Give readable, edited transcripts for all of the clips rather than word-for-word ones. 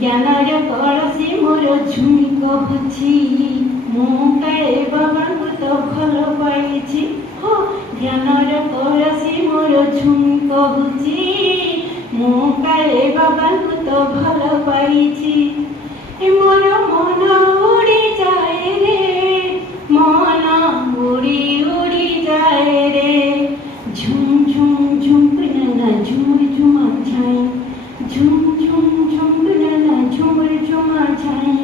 ଜ୍ଞାନର କଳସୀ ମୋର ଝୁମି କହୁଛି, ମୁଁ କାଳେ ବାବାଙ୍କୁ ତ ଭଲ ପାଇଛି। ହଁ, ଜ୍ଞାନର କଳସୀ ମୋର ଝୁମି କହୁଛି, ମୁଁ କାଳେ ବାବାଙ୍କୁ ତ ଭଲ ପାଇଛି। ମୋର ମନ ଉଡ଼ି ଯାଏ ରେ, ମନ ଉଡ଼ି ଉଡ଼ି ଯାଏ ରେ, ঝুম ঝুম ঝুম না ঝুমুর ঝুমা ছাই, ঝুম ঝুম ঝুম না ঝুমুর ঝুমা ছাই,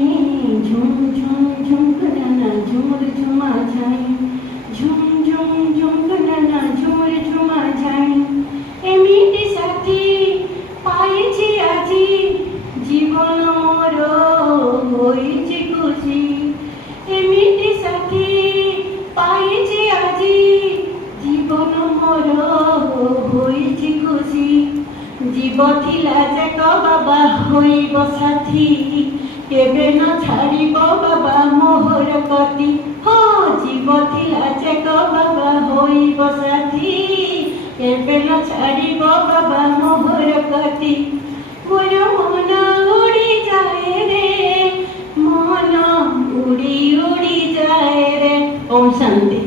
ঝুম ঝুম ঝুম না ঝুমুর ঝুমা ছাই, ঝুম ঝুম ঝুম না ঝুমুর ঝুমা ছাই। এমিটি সাথী পাইছি আজি, জীবন মোর হইছি খুশি। এমিটি সাথী পাইছি আজি, জীবন মোর হইছি খুশি। জীব থিলা যাক বাবা হইব সাথী, কেবে ন ছাড়িব বাবা মোহর কতি। হ্যাঁ, জীব থিলা যাক বাবা হইব সাথী, কেবে ন ছাড়িব বাবা মোহর কতি। মোর মন উড়ি যায় রে, মন উড়ি উড়ি যায় রে। ওম শান্তি।